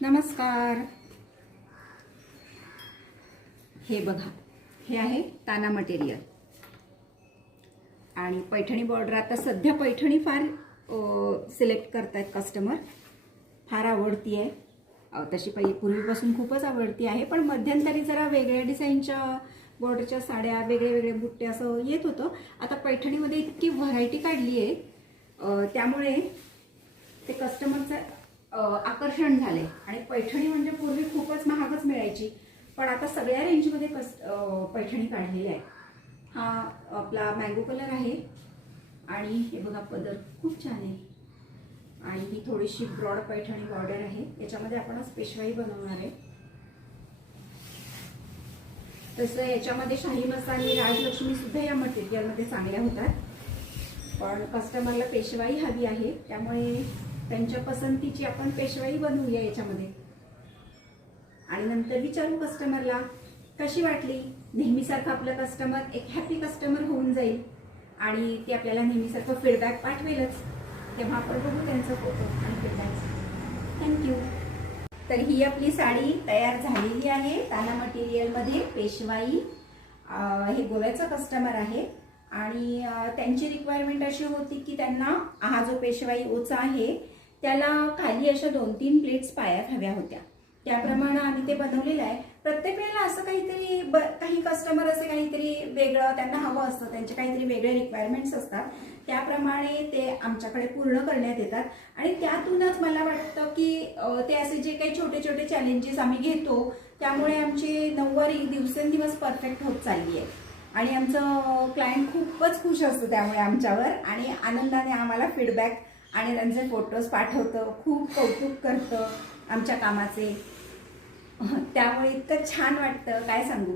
नमस्कार. हे बघा, हे आहे ताना मटेरियल आणि पैठणी बॉर्डर. आता सध्या पैठणी फार सिलेक्ट करतायत कस्टमर, फार आवडती आहे. तशी पूर्वीपासून खूपच आवडती आहे, पण मध्यंतरी जरा वेगळ्या डिझाईनच्या बॉर्डरच्या साड्या, वेगळे वेगळे बुट्टे असं येत होतं. आता पैठणीमध्ये इतकी व्हरायटी काढली आहे, त्यामुळे ते कस्टमरचं आकर्षण झाले. आणि पैठणी म्हणजे पूर्वी खूपच महागच मिळायची, पण आता सगळ्या रेंजमध्ये पैठणी काढलेली आहे. हा आपला मँगो कलर आहे आणि हे बघा पदर खूप छान आहे. आणि ही थोडीशी ब्रॉड पैठणी बॉर्डर आहे. याच्यामध्ये आपण पेशवाई बनवणार आहे. तसं याच्यामध्ये शाही मसाले, राजलक्ष्मी सुद्धा या मटेरियलमध्ये चांगल्या होतात, पण कस्टमरला पेशवाई हवी आहे, त्यामुळे त्यांच्या पसंतीची आपण पेशवाई बनवूया याच्यामध्ये. आणि नंतर विचारू कस्टमरला कशी वाटली. नेहमीसारखं आपलं कस्टमर एक हॅपी कस्टमर होऊन जाईल आणि ते आपल्याला नेहमीसारखं फीडबॅक पाठवेलच. तेव्हा आपण बघू त्यांचा फोटो आणि फीडबॅक. थँक्यू. तर ही आपली साडी तयार झालेली आहे ताना मटेरियलमध्ये. पेशवाई, हे गोव्याचा कस्टमर आहे आणि त्यांची रिक्वायरमेंट अशी होती की त्यांना हा जो पेशवाई ओचा आहे त्याला खाली अशा 2-3 प्लेट्स पायात हव्या होत्या. त्याप्रमाणे आम्ही ते बनवलेलं आहे. प्रत्येक वेळेला असं काहीतरी काही कस्टमर असे काहीतरी वेगळं त्यांना हवं असतं, त्यांचे काहीतरी वेगळे रिक्वायरमेंट्स असतात, त्याप्रमाणे ते आमच्याकडे पूर्ण करण्यात येतात. आणि त्यातूनच मला वाटतं की ते असे जे काही छोटे छोटे चॅलेंजेस आम्ही घेतो त्यामुळे आमची नऊवारी दिवसेंदिवस परफेक्ट होत चालली आहे. आणि आमचं क्लायंट खूपच खुश असतं त्यामुळे आमच्यावर, आणि आनंदाने आम्हाला फीडबॅक आणि त्यांचे फोटोज पाठवतं, खूप कौतुक करतं आमच्या कामाचे. त्यामुळे इतकं छान वाटतं काय सांगू.